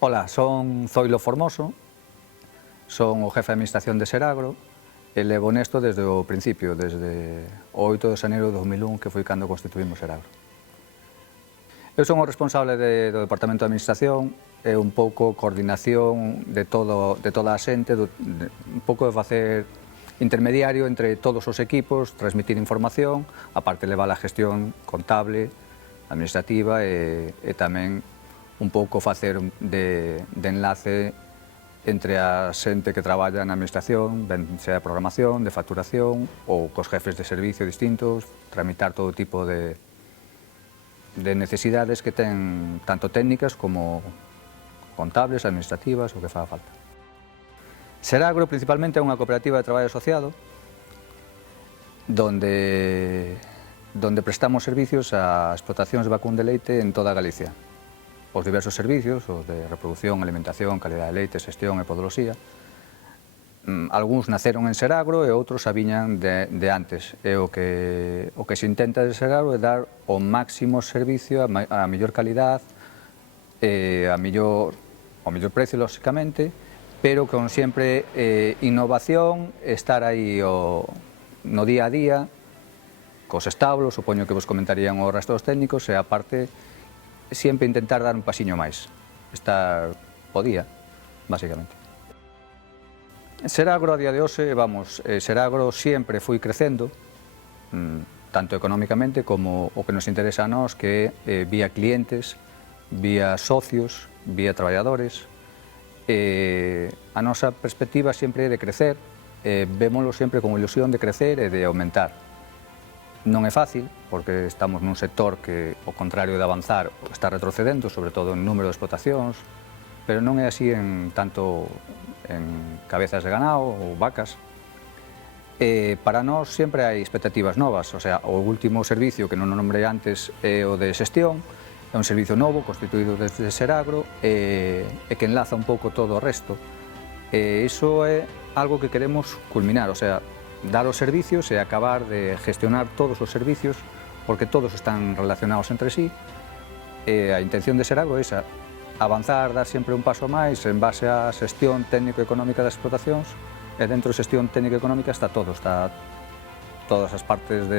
Ola, son Zoilo Formoso, son o jefe de administración de Seragro e levo nesto desde o principio, desde o 8 de xaneiro de 2001, que foi cando constituímos Seragro. Eu son o responsable do Departamento de Administración e un pouco coordinación de toda a xente, un pouco de facer intermediario entre todos os equipos, transmitir información, aparte levar a gestión contable, administrativa e tamén un pouco facer de enlace entre a xente que traballa na administración, ben sea de programación, de facturación ou cos jefes de servicio distintos, tramitar todo tipo de necesidades que ten tanto técnicas como contables, administrativas, o que faga falta. Seragro principalmente é unha cooperativa de traballo asociado donde prestamos servicios a explotacións de vacún de leite en toda Galicia. Os diversos servicios, os de reproducción, alimentación, calidad de leite, xestión e podoloxía. Algúns naceron en Seragro e outros a viñan de antes. E o que se intenta de Seragro é dar o máximo servicio, a mellor calidad, ao mellor precio, lóxicamente, pero con sempre innovación, estar aí no día a día, cos establos, supoño que vos comentarían o resto dos técnicos, e aparte, sempre intentar dar un pasiño máis, estar o día, basicamente. Seragro a día de hoxe, Seragro sempre foi crecendo, tanto económicamente como o que nos interesa a nós, que é vía clientes, vía socios, vía traballadores. A nosa perspectiva sempre é de crecer, vémolo sempre con ilusión de crecer e de aumentar. Non é fácil, porque estamos nun sector que, ao contrario de avanzar, está retrocedendo, sobre todo en número de explotacións, pero non é así tanto en cabezas de ganado ou vacas. Para nós sempre hai expectativas novas, o sea, o último servicio, que non o nombrei antes, é o de xestión, é un servicio novo, constituído desde Seragro, e que enlaza un pouco todo o resto. Iso é algo que queremos culminar, o sea, dar os servicios e acabar de gestionar todos os servicios, porque todos están relacionados entre sí. A intención de Seragro é esa, avanzar, dar sempre un paso máis en base á xestión técnico-económica das explotacións, e dentro da xestión técnico-económica está todas as partes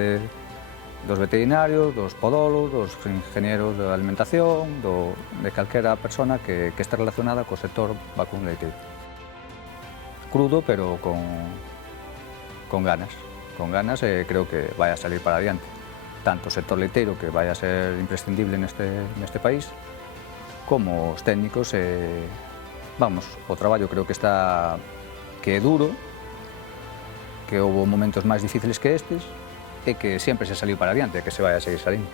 dos veterinarios, dos podolos, dos ingenieros de alimentación, de calquera persona que este relacionada co sector vacún leiteiro. Crudo, pero con ganas e creo que vai a salir para adiante. Tanto o sector leiteiro, que vai a ser imprescindible neste país, como os técnicos. O traballo creo que é duro, que houve momentos máis difíciles que estes, e que sempre se saliu para adiante, e que se vai a seguir salindo.